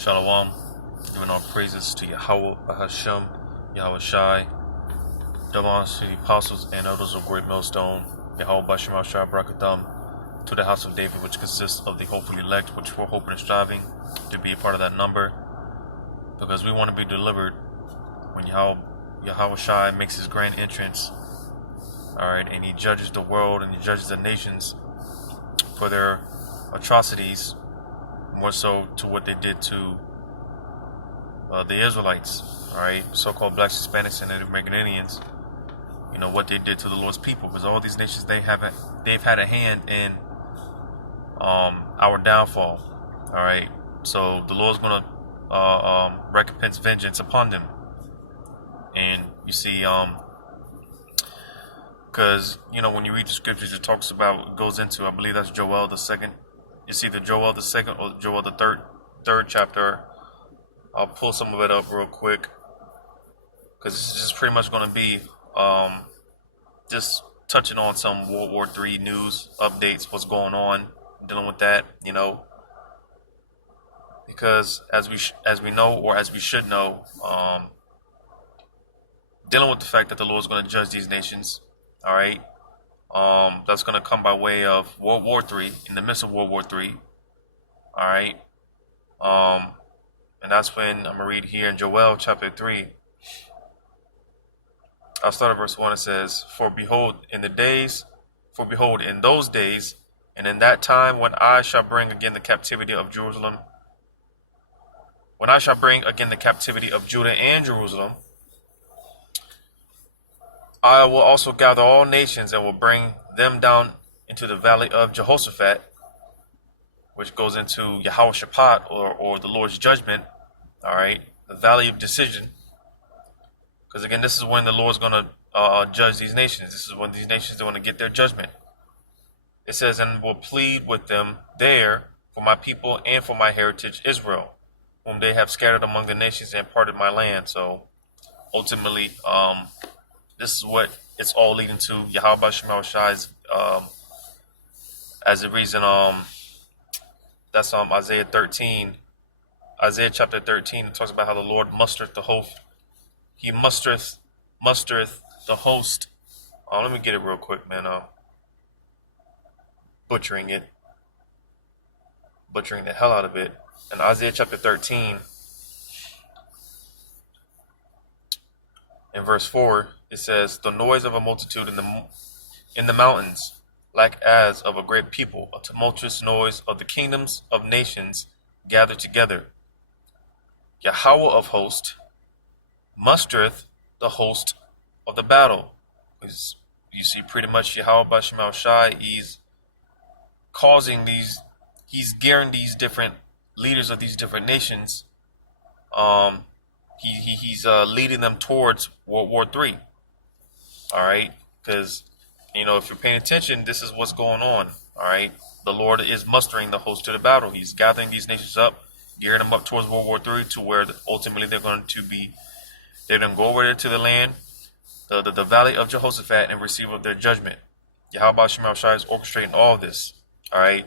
Shalom, giving all praises to Yahweh, Hashem, Yahweh Shai, Davos, to the apostles and elders of Great Millstone, Yahweh Bashim Shai Brakatham, to the house of David, which consists of the hopefully elect, which we're hoping and striving to be a part of that number, because we want to be delivered when Yahweh Shai makes his grand entrance, alright, and he judges the world and he judges the nations for their atrocities, more so to what they did to the Israelites, alright, so-called blacks, Hispanics, and Native American Indians. You know what they did to the Lord's people, because all these nations they've had a hand in our downfall. Alright, so the Lord's gonna recompense vengeance upon them. And you see, because when you read the scriptures, it goes into, I believe that's Joel the second. It's either Joel the second or Joel the third chapter. I'll pull some of it up real quick, because this is just pretty much going to be just touching on some World War III news updates, what's going on, dealing with that, because as we know, or as we should know, dealing with the fact that the Lord is going to judge these nations, all right. That's going to come by way of World War III, in the midst of World War III. All right. And that's when I'm going to read here in Joel chapter 3. I'll start at verse 1. It says, For behold, in those days, and in that time when I shall bring again the captivity of Jerusalem, when I shall bring again the captivity of Judah and Jerusalem, I will also gather all nations and will bring them down into the valley of Jehoshaphat, which goes into Yahweh Shaphat, or the Lord's judgment. All right, the valley of decision. Because again, this is when the Lord's going to judge these nations. This is when these nations are going to get their judgment. It says, and will plead with them there for my people and for my heritage Israel, whom they have scattered among the nations and parted my land. So ultimately, this is what it's all leading to. Yahweh Shemel Shai's, as a reason, that's Isaiah 13. Isaiah chapter 13, it talks about how the Lord mustereth the host. He mustereth the host. Let me get it real quick, man. Butchering the hell out of it. In Isaiah chapter 13, in verse 4, it says, the noise of a multitude in the mountains, like as of a great people, a tumultuous noise of the kingdoms of nations gathered together. Yahweh of hosts mustereth the host of the battle. You see pretty much Yahweh Bashim Shai, he's gearing these different leaders of these different nations. He's leading them towards World War III. All right, because if you're paying attention, this is what's going on. All right, the Lord is mustering the host to the battle. He's gathering these nations up, gearing them up towards World War III, to where ultimately they're going to go over there to the land, the valley of Jehoshaphat, and receive of their judgment. Yahweh Shemel Shai is orchestrating all of this. All right,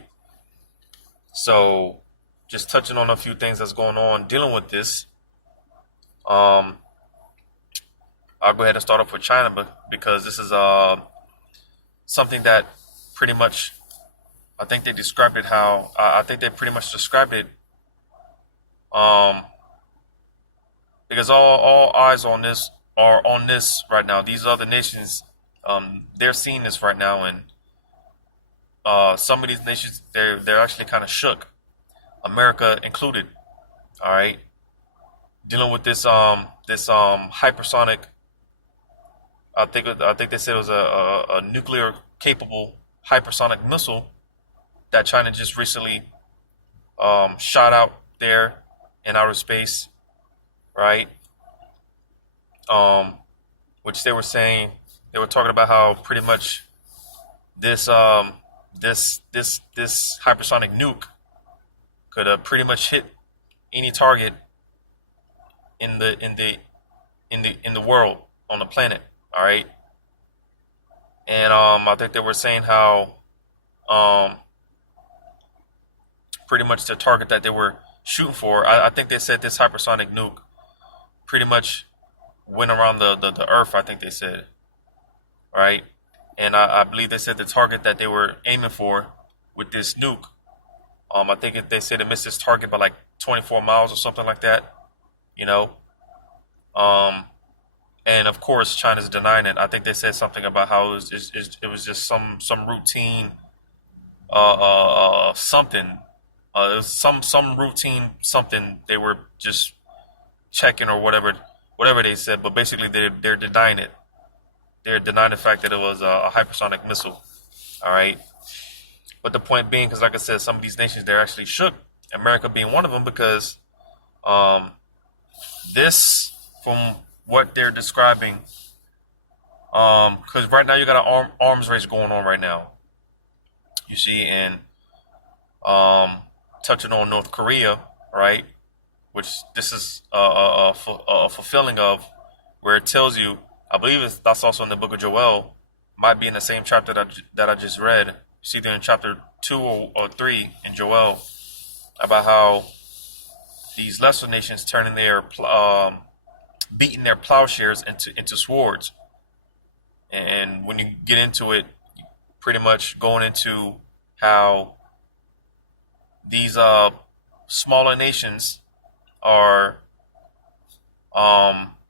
so just touching on a few things that's going on dealing with this. I'll go ahead and start off with China, but because this is something that pretty much, I think they described it how because all eyes on this are on this right now. These other nations, they're seeing this right now, and some of these nations, they're actually kind of shook, America included. All right, dealing with this hypersonic. I think they said it was a nuclear capable hypersonic missile that China just recently shot out there in outer space, right? Which they were talking about how pretty much this hypersonic nuke could pretty much hit any target in the world, on the planet. All right, and I think they were saying how pretty much the target that they were shooting for. I think they said this hypersonic nuke pretty much went around the Earth, I think they said, right? And I believe they said the target that they were aiming for with this nuke, I think they said it missed its target by like 24 miles or something like that, you know. And of course, China's denying it. I think they said something about how it was just some routine something. It was some routine something they were just checking or whatever they said. But basically, they're denying it. They're denying the fact that it was a hypersonic missile. All right. But the point being, because like I said, some of these nations, they're actually shook. America being one of them, because this, from what they're describing, because right now you got an arms race going on right now. You see, and touching on North Korea, right? Which this is a fulfilling of, where it tells you, I believe that's also in the book of Joel, might be in the same chapter that I just read. It's either in chapter 2 or 3 in Joel, about how these lesser nations turning their beating their plowshares into swords. And when you get into it, pretty much going into how these smaller nations are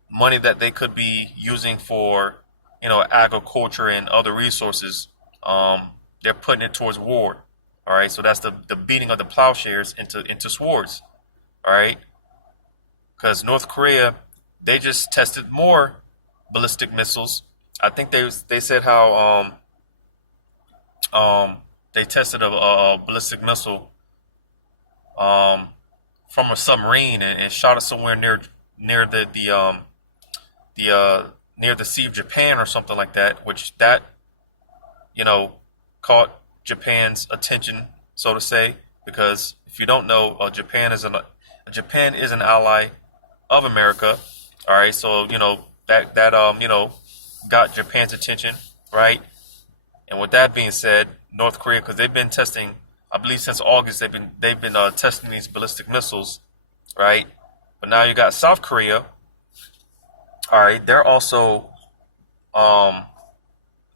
money that they could be using for, agriculture and other resources. They're putting it towards war. All right, so that's the beating of the plowshares into swords. All right, because North Korea, they just tested more ballistic missiles. I think they said how they tested a ballistic missile from a submarine and shot it somewhere near the Sea of Japan or something like that, which that caught Japan's attention, so to say, because if you don't know, Japan is an ally of America. All right, so that got Japan's attention, right? And with that being said, North Korea, because they've been testing, I believe since August, they've been testing these ballistic missiles, right? But now you got South Korea. All right, they're also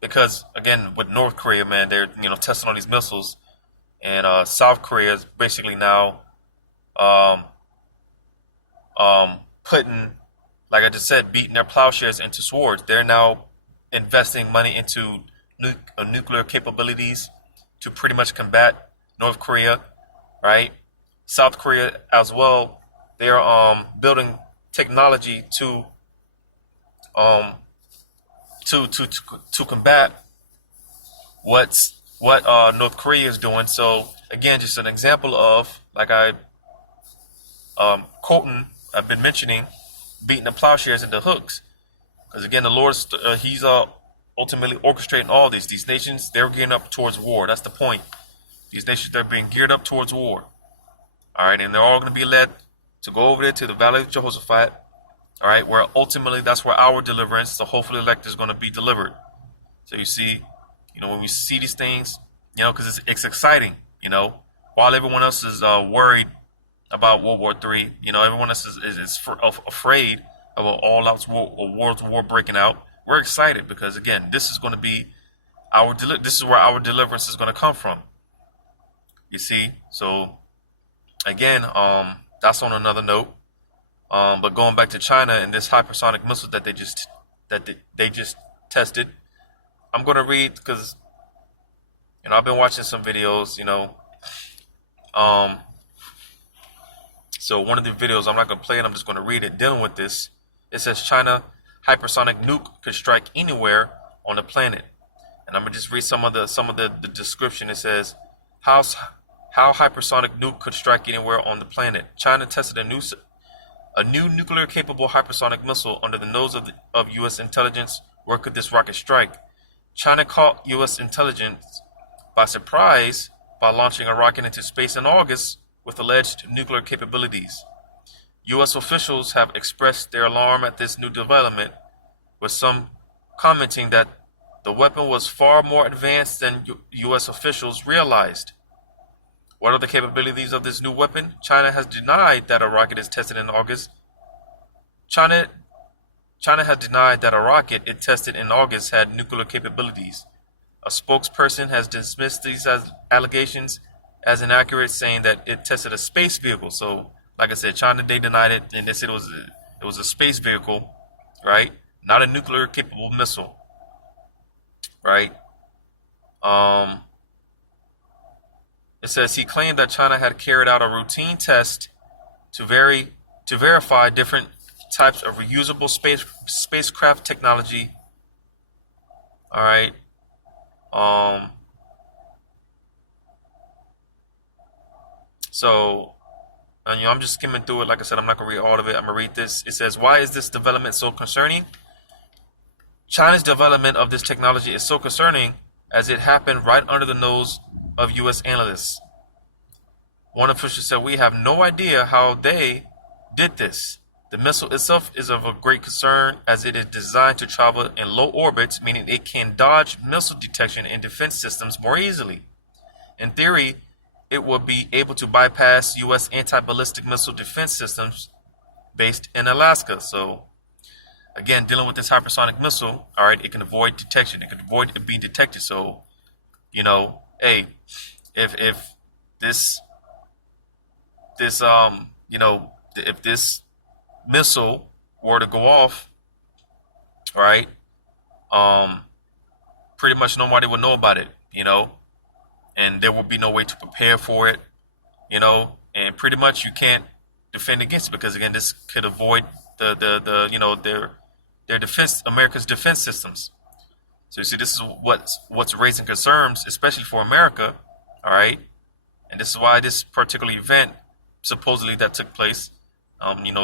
because again with North Korea, man, they're testing all these missiles, and South Korea is basically now putting, like I just said, beating their plowshares into swords. They're now investing money into nuclear capabilities to pretty much combat North Korea, right? South Korea as well. They're building technology to combat what North Korea is doing. So again, just an example of, like I've been mentioning, beating the plowshares into hooks, because again, the Lord, He's ultimately orchestrating all these nations. They're gearing up towards war. That's the point. These nations, they're being geared up towards war. All right, and they're all going to be led to go over there to the Valley of Jehoshaphat. All right, where ultimately that's where our deliverance, the hopefully elect, is going to be delivered. So you see, when we see these things, because it's exciting, while everyone else is worried about World War III, everyone else is afraid of an all-out world war breaking out. We're excited because again, this is going to be this is where our deliverance is going to come from. You see, so again, that's on another note. But going back to China and this hypersonic missile that they just tested, I'm going to read, because I've been watching some videos. So one of the videos, I'm not going to play it, I'm just going to read it, dealing with this. It says China hypersonic nuke could strike anywhere on the planet, and I'm going to just read some of the description. It says how hypersonic nuke could strike anywhere on the planet. China tested a new nuclear-capable hypersonic missile under the nose of U.S. intelligence. Where could this rocket strike? China caught U.S. intelligence by surprise by launching a rocket into space in August with alleged nuclear capabilities. U.S. officials have expressed their alarm at this new development, with some commenting that the weapon was far more advanced than U.S. officials realized. What are the capabilities of this new weapon? China has denied that a rocket is tested in August. China has denied that a rocket it tested in August had nuclear capabilities. A spokesperson has dismissed these as allegations as inaccurate, saying that it tested a space vehicle. So, like I said, China, they denied it, and they said it was a space vehicle, right? Not a nuclear capable missile, right? It says he claimed that China had carried out a routine test to verify different types of reusable spacecraft technology. All right. So, I'm just skimming through it. Like I said, I'm not gonna read all of it. I'm gonna read this. It says, "Why is this development so concerning? China's development of this technology is so concerning as it happened right under the nose of U.S. analysts. One official said, we have no idea how they did this. The missile itself is of a great concern as it is designed to travel in low orbits, meaning it can dodge missile detection and defense systems more easily. In theory, it will be able to bypass U.S. anti-ballistic missile defense systems based in Alaska." So, again, dealing with this hypersonic missile, all right, it can avoid detection. It can avoid it being detected. So, hey, if this if this missile were to go off, right, pretty much nobody would know about it, and there will be no way to prepare for it, and pretty much you can't defend against it because, again, this could avoid their defense, America's defense systems. So you see, this is what's raising concerns, especially for America, all right? And this is why this particular event, supposedly that took place,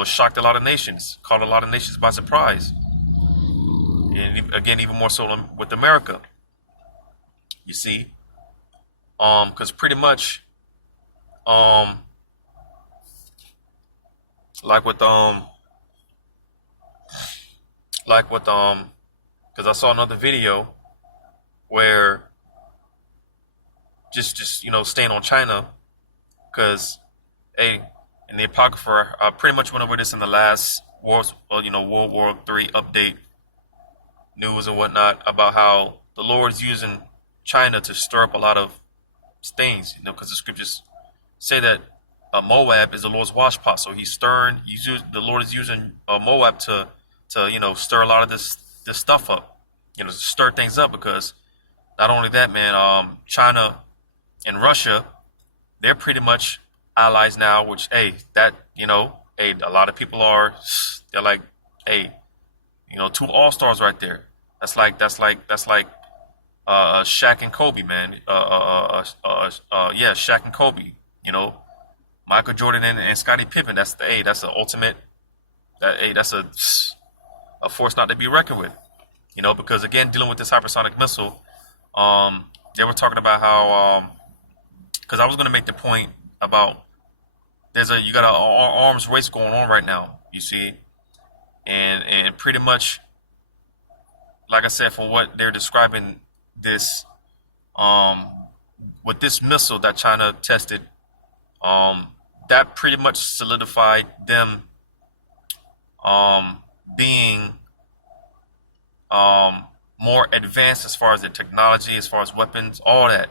shocked a lot of nations, caught a lot of nations by surprise. And again, even more so with America. You see, because pretty much, because I saw another video where just staying on China, because in the Apocrypha, I pretty much went over this in the last World War III update news and whatnot, about how the Lord's using China to stir up a lot of things, because the scriptures say that Moab is the Lord's washpot. So the Lord is using Moab to stir a lot of this stuff up, to stir things up, because not only that, man, China and Russia, they're pretty much allies now, which, a lot of people they're like, two all-stars right there. That's like Shaq and Kobe, man. Shaq and Kobe, Michael Jordan and Scottie Pippen. That's the ultimate, that's a force not to be reckoned with, because, again, dealing with this hypersonic missile, they were talking about how, because I was going to make the point about you got an arms race going on right now, you see, and pretty much, like I said, for what they're describing this, with this missile that China tested, that pretty much solidified them being more advanced as far as their technology, as far as weapons, all that.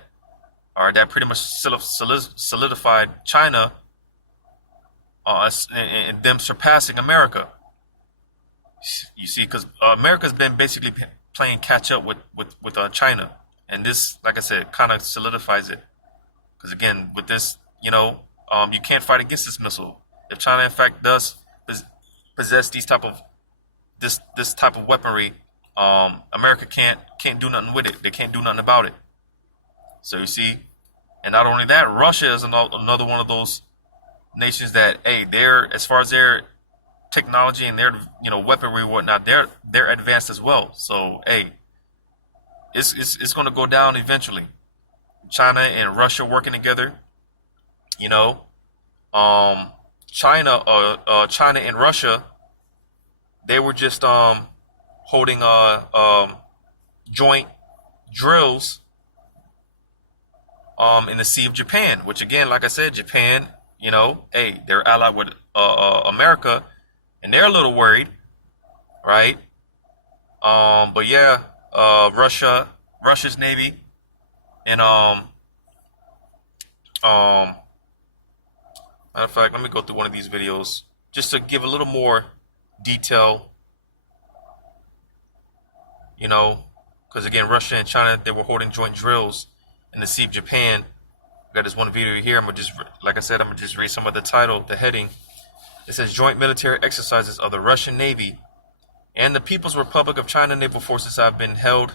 All right, that pretty much solidified China and them surpassing America. You see, because America's been basically playing catch up with China, and this, like I said, kind of solidifies it. Because, again, with this, you can't fight against this missile. If China, in fact, does possess this type of weaponry, America can't do nothing with it. They can't do nothing about it. So you see, and not only that, Russia is another one of those nations that, they're, as far as their technology and their weaponry and whatnot, they're advanced as well. So it's going to go down eventually. China and Russia working together, China and Russia, they were just holding joint drills in the Sea of Japan, which again, like I said, Japan, hey, they're allied with America, and they're a little worried, right? But yeah, Russia's Navy, and matter of fact, let me go through one of these videos just to give a little more detail, because again, Russia and China, they were holding joint drills in the Sea of Japan. I got this one video here. I'm gonna just, like I said, I'm gonna just read some of the title, the heading. It says joint military exercises of the Russian Navy and the People's Republic of China naval forces have been held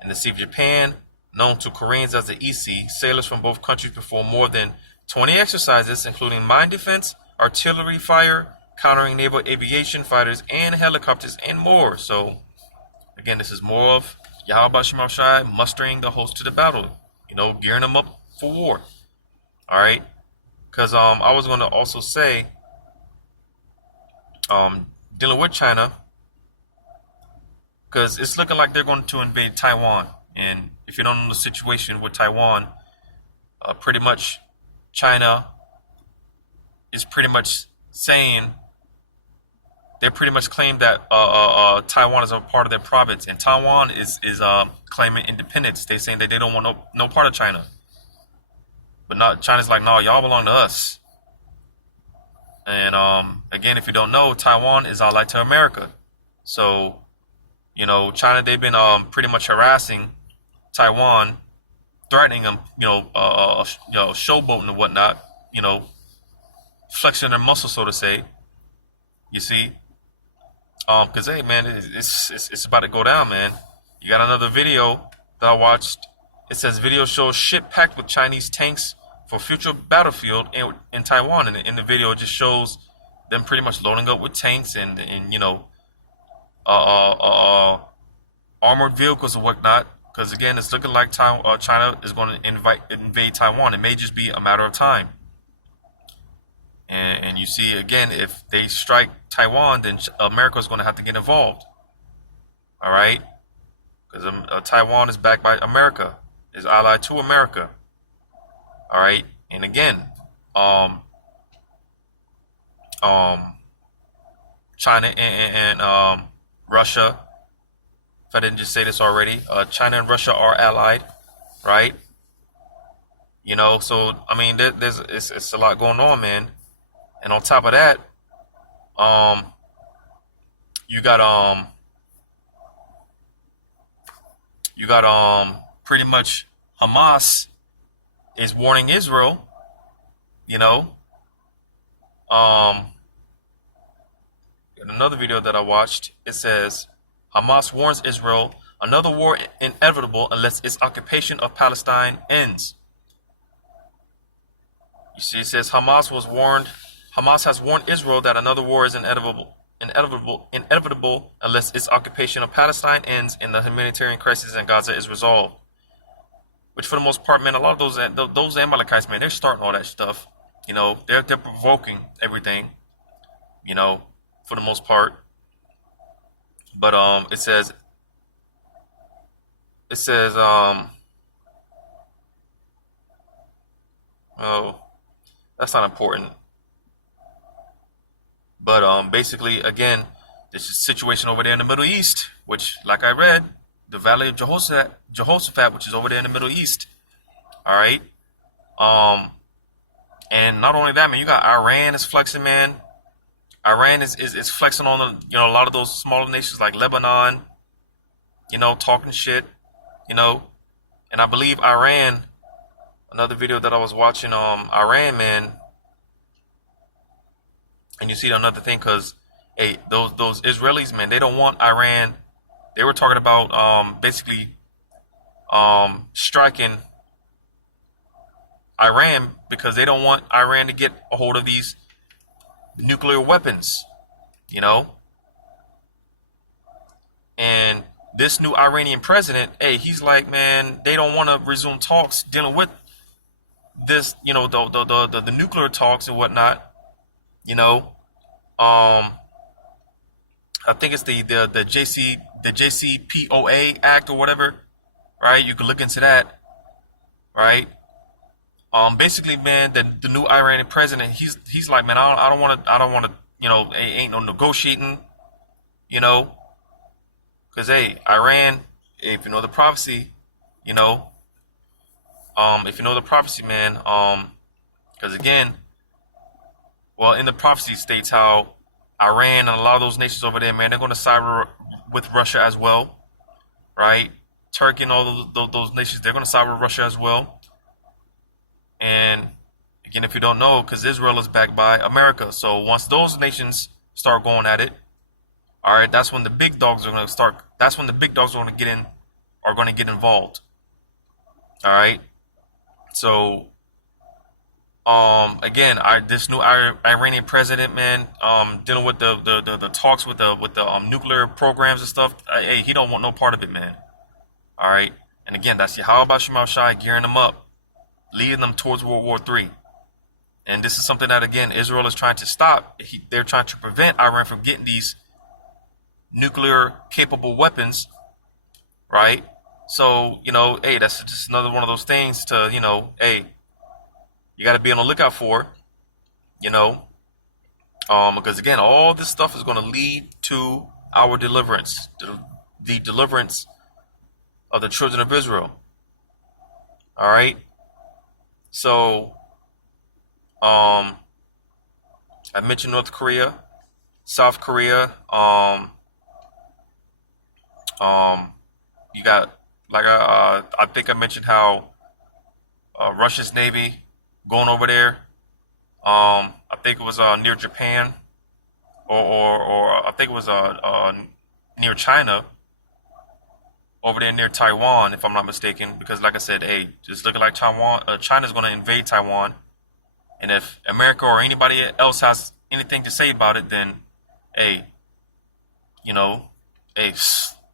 in the Sea of Japan, known to Koreans as the EC. Sailors from both countries perform more than 20 exercises, including mine defense, artillery fire, countering naval aviation fighters and helicopters, and more. So, again, this is more of Yahweh mustering the host to the battle, gearing them up for war. All right, because I was going to also say, dealing with China, because it's looking like they're going to invade Taiwan. And if you don't know the situation with Taiwan, pretty much China is pretty much saying, they pretty much claim that Taiwan is a part of their province, and Taiwan is claiming independence. They're saying that they don't want no part of China. But not China's like, no, y'all belong to us. And again, if you don't know, Taiwan is allied to America. So, China, they've been pretty much harassing Taiwan, threatening them, showboating and whatnot, flexing their muscles, so to say. You see, because hey, man, it's about to go down, man. You got another video that I watched. It says video shows ship packed with Chinese tanks for future battlefield in Taiwan, and in the video it just shows them pretty much loading up with tanks and armored vehicles and whatnot. Because again, it's looking like China is going to invade Taiwan. It may just be a matter of time. And you see, again, if they strike Taiwan, then America is going to have to get involved. All right? Because Taiwan is backed by America, is allied to America. All right? And again, China and Russia, if I didn't just say this already, China and Russia are allied, right? So, I mean, it's a lot going on, man. And on top of that, you got pretty much Hamas is warning Israel, in another video that I watched, it says Hamas warns Israel another war inevitable unless its occupation of Palestine ends. You see, it says Hamas has warned Israel that another war is inevitable unless its occupation of Palestine ends and the humanitarian crisis in Gaza is resolved. Which, for the most part, man, a lot of those Amalekites, man, they're starting all that stuff. They're provoking everything. For the most part. But it says oh, that's not important. But basically, again, this is situation over there in the Middle East, which, like I read, the Valley of Jehoshaphat, which is over there in the Middle East. All right. And not only that, man, you got Iran is flexing, man. Iran is flexing on a lot of those smaller nations like Lebanon, talking shit, and I believe Iran, another video that I was watching, Iran, man, and you see another thing, because hey, those Israelis, man, they don't want Iran. They were talking about basically striking Iran because they don't want Iran to get a hold of these nuclear weapons, and this new Iranian president, hey, he's like, man, they don't want to resume talks dealing with this, the nuclear talks and whatnot. I think it's the JCPOA Act or whatever, right? You can look into that, right? Basically, man, the new Iranian president, he's like, man, I don't want to, ain't no negotiating, you know, because hey, Iran, if you know the prophecy, you know, if you know the prophecy, man, because again, well, in the prophecy states how Iran and a lot of those nations over there, man, they're going to side with Russia as well, right? Turkey and all those nations, they're going to side with Russia as well. And again, if you don't know, because Israel is backed by America, so once those nations start going at it, all right, that's when the big dogs are going to start. That's when the big dogs are going to get in, are going to get involved. All right, so again, this new Iranian president, man, dealing with the talks with the nuclear programs and stuff. Hey, he don't want no part of it, man. All right, and again, that's Yahweh Shema Shai gearing them up, leading them towards World War III. And this is something that, again, Israel is trying to stop. They're trying to prevent Iran from getting these nuclear capable weapons, right? So, hey, that's just another one of those things to, hey, you got to be on the lookout for, because again, all this stuff is going to lead to our deliverance, the deliverance of the children of Israel. All right. So, I mentioned North Korea, South Korea. You got, like, I think I mentioned how Russia's Navy going over there. I think it was near Japan, or I think it was near China, over there near Taiwan, if I'm not mistaken. Because, like I said, hey, it's looking like China's going to invade Taiwan, and if America or anybody else has anything to say about it, then hey, hey,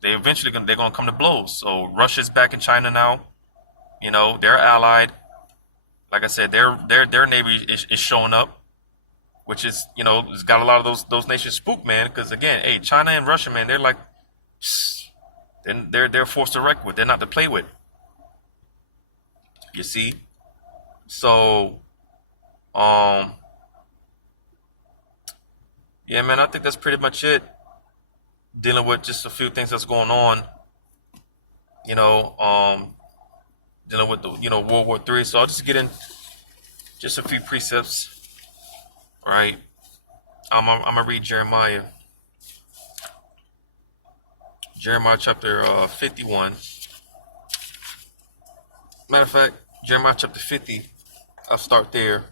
they're going to come to blows. So Russia's back in China now. They're allied. Like I said, their navy is showing up, which is, it's got a lot of those nations spooked, man. Because again, hey, China and Russia, man, they're like, they're forced to reckon with. They're not to play with. You see, so yeah, man, I think that's pretty much it. Dealing with just a few things that's going on. Dealing with the World War III. So I'll just get in just a few precepts, right? I'm gonna read Jeremiah chapter 51. Matter of fact, Jeremiah chapter 50. I'll start there.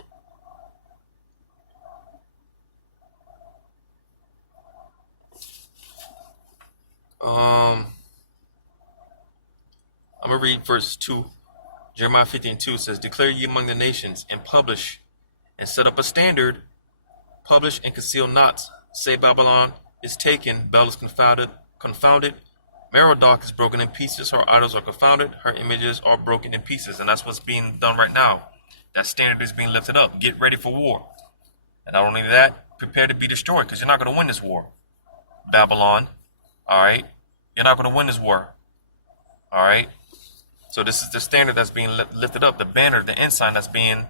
I'm gonna read verse 2. Jeremiah 50:2 says, "Declare ye among the nations, and publish, and set up a standard. Publish and conceal not. Say Babylon is taken, Bel is confounded. Merodach is broken in pieces. Her idols are confounded. Her images are broken in pieces." And that's what's being done right now. That standard is being lifted up. Get ready for war. And not only that, prepare to be destroyed, because you're not going to win this war, Babylon. All right, you're not going to win this war. All right. So this is the standard that's being lifted up, the banner, the ensign that's being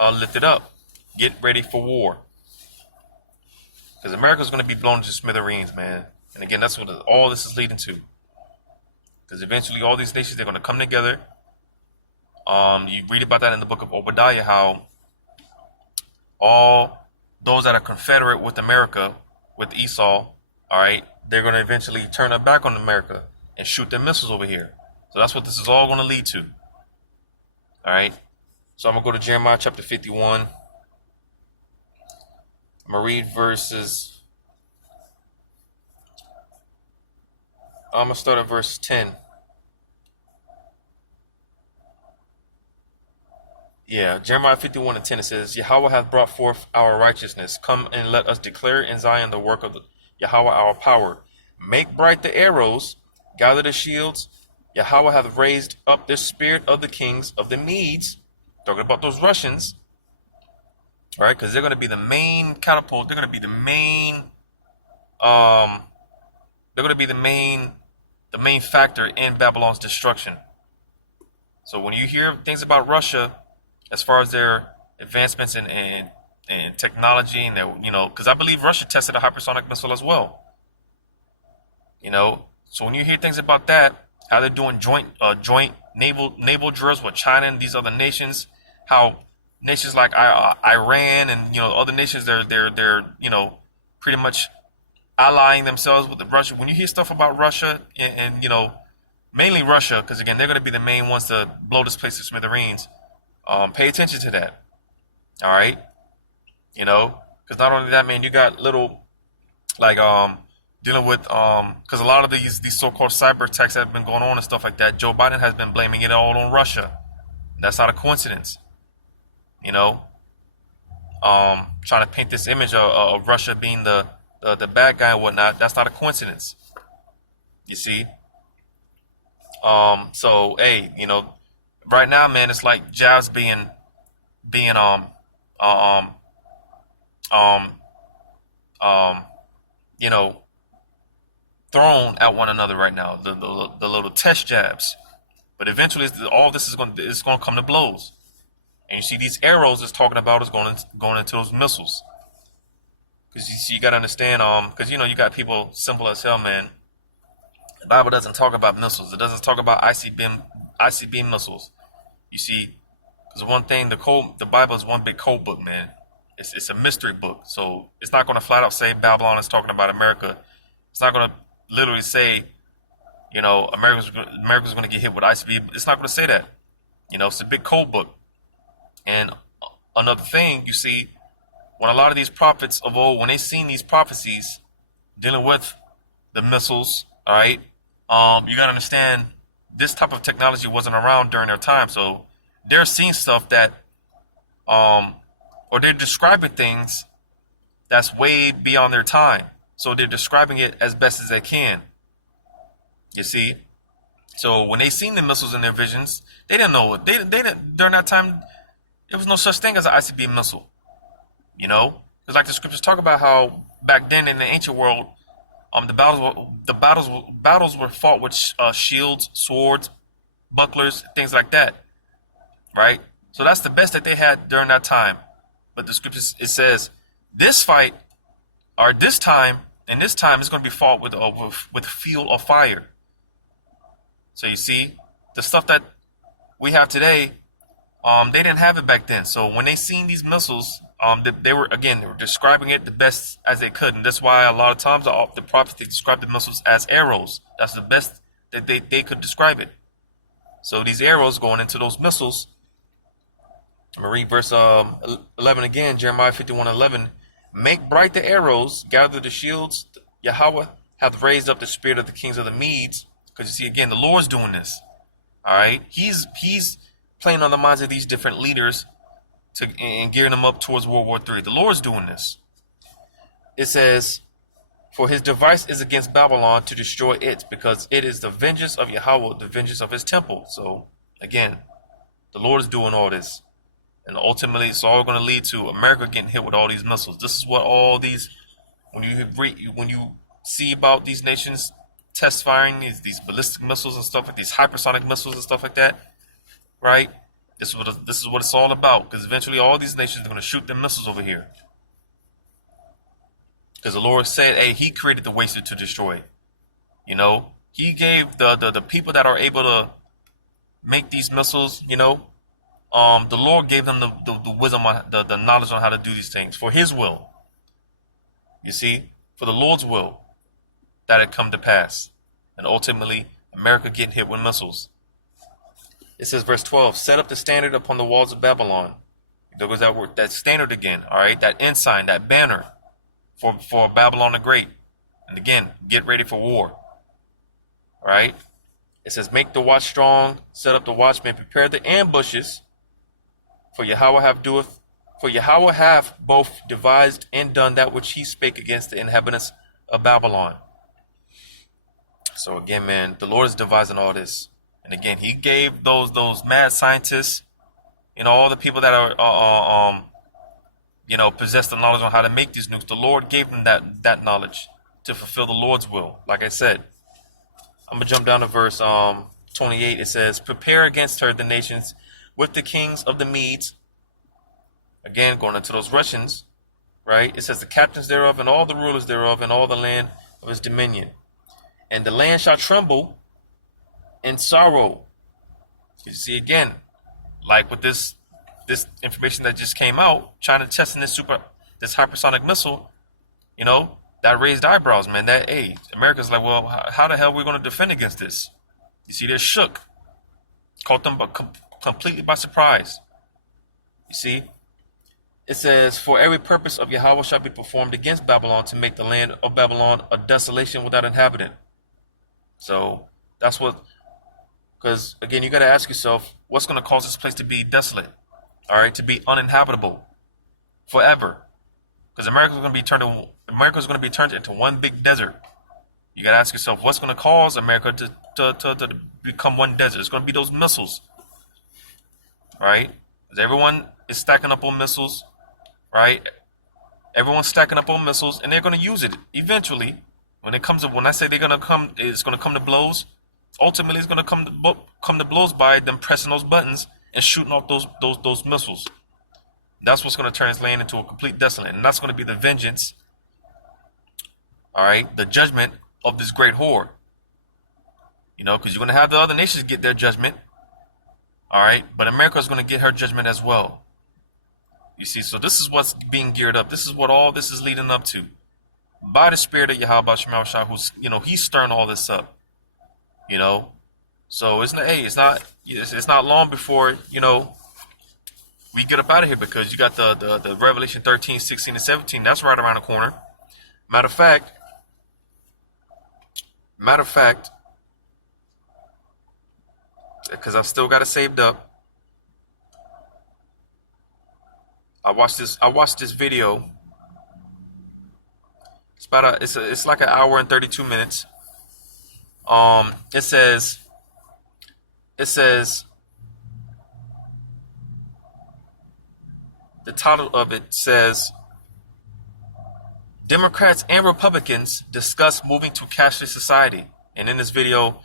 lifted up. Get ready for war. Because America's going to be blown to smithereens, man. And again, that's what all this is leading to. Because eventually all these nations, they're going to come together. You read about that in the book of Obadiah, how all those that are confederate with America, with Esau, all right, they're going to eventually turn their back on America and shoot their missiles over here. So that's what this is all going to lead to. All right. So I'm going to go to Jeremiah chapter 51. I'm going to read verses. I'm going to start at verse 10. Yeah, Jeremiah 51:10, it says, "Yahweh hath brought forth our righteousness. Come and let us declare in Zion the work of Yahweh our power. Make bright the arrows, gather the shields. Yahweh hath raised up the spirit of the kings of the Medes," talking about those Russians, all right, because they're going to be the main catapult. They're going to be the main, the main factor in Babylon's destruction. So when you hear things about Russia, as far as their advancements in technology, and their, because I believe Russia tested a hypersonic missile as well. So when you hear things about that, how they're doing joint naval drills with China and these other nations, how nations like Iran and other nations, they're pretty much allying themselves with Russia. When you hear stuff about Russia and mainly Russia, because again they're going to be the main ones to blow this place to smithereens. Pay attention to that. All right, because not only that, man, you got little like dealing with because a lot of these so-called cyber attacks that have been going on and stuff like that. Joe Biden has been blaming it all on Russia. That's not a coincidence. Trying to paint this image of Russia being the bad guy and whatnot. That's not a coincidence. You see. So hey, right now, man, it's like jabs being thrown at one another right now. The little test jabs, but eventually all this is going to come to blows. And you see these arrows it's talking about is going into those missiles. Because you got to understand, because you got people simple as hell, man. The Bible doesn't talk about missiles. It doesn't talk about ICBM missiles. You see, because one thing, the Bible is one big code book, man. It's a mystery book, so it's not going to flat out say Babylon is talking about America. It's not going to literally say, America's going to get hit with ICBM. It's not going to say that. It's a big code book. And another thing, you see, when a lot of these prophets of old, when they seen these prophecies dealing with the missiles, all right, you got to understand this type of technology wasn't around during their time. So they're seeing stuff that, or they're describing things that's way beyond their time. So they're describing it as best as they can. You see? So when they seen the missiles in their visions, they didn't know it. They didn't, during that time, there was no such thing as an ICBM missile. Because like the scriptures talk about how back then in the ancient world, the battles were fought with shields, swords, bucklers, things like that, right? So that's the best that they had during that time. But the scriptures, it says this fight, or this time is going to be fought with fuel or fire. So you see, the stuff that we have today, they didn't have it back then. So when they seen these missiles, they were describing it the best as they could, and that's why a lot of times the prophets they describe the missiles as arrows. That's the best that they could describe it. So these arrows going into those missiles. I'm gonna read verse 11 again, Jeremiah 51:11. Make bright the arrows, gather the shields. Yahweh hath raised up the spirit of the kings of the Medes. Because you see, again, the Lord's doing this. All right, he's playing on the minds of these different leaders and gearing them up towards World War III. The Lord's doing this. It says, for his device is against Babylon to destroy it, because it is the vengeance of Yahweh, the vengeance of his temple. So, again, the Lord is doing all this. And ultimately, it's all going to lead to America getting hit with all these missiles. This is what all these, when you see about these nations test firing these ballistic missiles and stuff, like these hypersonic missiles and stuff like that, right? This is what it's all about, because eventually all these nations are going to shoot them missiles over here. Because the Lord said, hey, he created the waster to destroy. He gave the people that are able to make these missiles, the Lord gave them the wisdom, the knowledge on how to do these things for his will. You see, for the Lord's will, that had come to pass. And ultimately, America getting hit with missiles. It says, verse 12, set up the standard upon the walls of Babylon. There goes that word, that standard again, all right? That ensign, that banner for Babylon the Great. And again, get ready for war, all right? It says, make the watch strong, set up the watchmen, prepare the ambushes, for Yahweh hath both devised and done that which he spake against the inhabitants of Babylon. So again, man, the Lord is devising all this. And again, he gave those mad scientists, all the people that are, possess the knowledge on how to make these nukes. The Lord gave them that knowledge to fulfill the Lord's will. Like I said, I'm going to jump down to verse 28. It says, prepare against her the nations with the kings of the Medes Again, going into those Russians, right? It says the captains thereof and all the rulers thereof and all the land of his dominion. And the land shall tremble in sorrow. You see again, like with this information that just came out, China testing this hypersonic missile, you know, that raised eyebrows, man. That, hey, America's like, well, how the hell are we going to defend against this? You see, they're shook. Caught them completely by surprise. You see, it says, for every purpose of Yahweh shall be performed against Babylon to make the land of Babylon a desolation without inhabitant. So that's what, because again, you got to ask yourself, what's going to cause this place to be desolate? All right, to be uninhabitable forever. Because America's going to be turned into one big desert. You got to ask yourself, what's going to cause America to become one desert? It's going to be those missiles, right? Because everyone is stacking up on missiles, right? Everyone's stacking up on missiles, and they're going to use it eventually. When I say they're going to come, it's going to come to blows. Ultimately, it's going to come to blows by them pressing those buttons and shooting off those missiles. That's what's going to turn this land into a complete desolate, and that's going to be the vengeance. All right, the judgment of this great horde. You know, because you're going to have the other nations get their judgment. All right, but America is going to get her judgment as well. You see, so this is what's being geared up. This is what all this is leading up to. By the Spirit of Yahweh Shema Shah, who's, you know, he's stirring all this up. You know, so it's not long before, you know, we get up out of here, because you got the Revelation 13, 16, and 17. That's right around the corner. Matter of fact, because I still got it saved up. I watched this video. It's like an hour and 32 minutes. It says the title of it says, Democrats and Republicans discuss moving to cashless society. And in this video,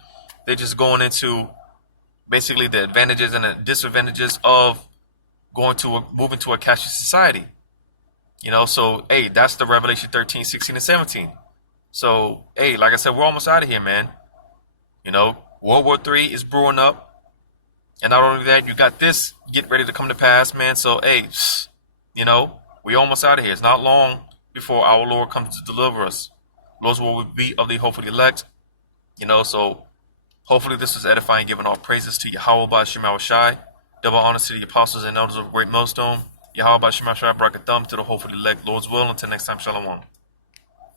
they're just going into basically the advantages and the disadvantages of moving to a cashless society. You know, so hey, that's the Revelation 13, 16, and 17. So hey, like I said, we're almost out of here, man. You know, World War III is brewing up. And not only that, you got this get ready to come to pass, man. So hey, you know, we almost out of here. It's not long before our Lord comes to deliver us. Lord's will be of the hopefully elect. You know, so hopefully this was edifying, giving all praises to Yahweh by Shema Shai. Double honors to the apostles and elders of Great Millstone. Yahweh by Shema Shai, brak a thumb to the hopefully elect. Lord's will. Until next time, shalom.